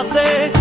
out there.